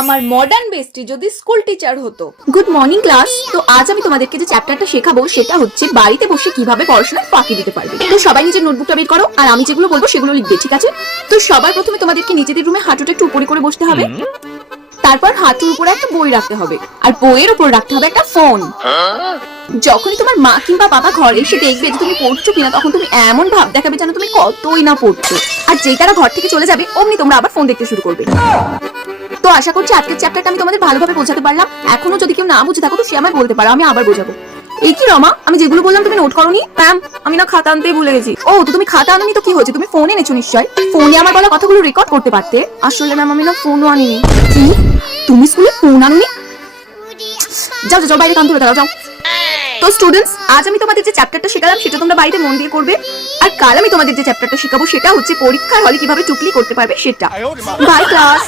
আমার মডার্ন বেস্টি যদি school teacher হতো। Good morning class. তো আজ আমি তোমাদেরকে যে চ্যাপ্টারটা শেখাবো সেটা হচ্ছে বাড়িতে বসে কিভাবে পড়াশোনায় ফাঁকি দিতে পারবে। তো সবাই নিজের নোটবুকটা বের করো আর আমি যেগুলো বলবো সেগুলো লিখবে, ঠিক আছে? তো সবার প্রথমে তোমাদেরকে নিজেদের রুমে হাঁটুটা একটু উপরে করে বসতে হবে, তারপর হাঁটুর উপরে একটা বই রাখতে হবে আর বইয়ের উপর রাখতে হবে একটা ফোন। যখনই তোমার মা কিংবা বাবা ঘরে এসে দেখবে যে তুমি পড়ছো কিনা, তখন তুমি এমন ভাব দেখাবে যেন তুমি কতই না পড়ছো। আর যেই তারা ঘর থেকে চলে যাবে অমনি তোমরা আবার ফোন দেখতে শুরু করবে। তো আশা করছি আজকের চ্যাপ্টারটা আমি তোমাদের ভালোভাবে বোঝাতে পারলাম। এখনো যদি কেউ না বুঝে থাকো তো সে আমায় বলতে পারো, আমি আবার বোঝাবো। এই কি রমা, আমি যেগুলো বললাম তুমি নোট করোনি? ম্যাম আমি না খাতা আনতেই ভুলে গেছি। ও তো তুমি খাতা আনোনি তো কি হয়েছে, তুমি ফোন এনেছো নিশ্চয়। ফোনে আমার বলা কথাগুলো রেকর্ড করতে পারতে। আসলে ম্যাম আমি না ফোনও আনিনি। কি, তুমি স্কুলে ফোন আনোনি? যাও যাও বাইরে কান ধরে দাঁড়াও, যাও। তো স্টুডেন্টস, আজ আমি তোমাদের যে চ্যাপ্টারটা শেখালাম সেটা তোমরা বাড়িতে মন দিয়ে করবে। আর কাল আমি তোমাদের যে চ্যাপ্টারটা শেখাবো সেটা হচ্ছে পরীক্ষার হলে কিভাবে টুকলি করতে পারবে সেটা। Bye class.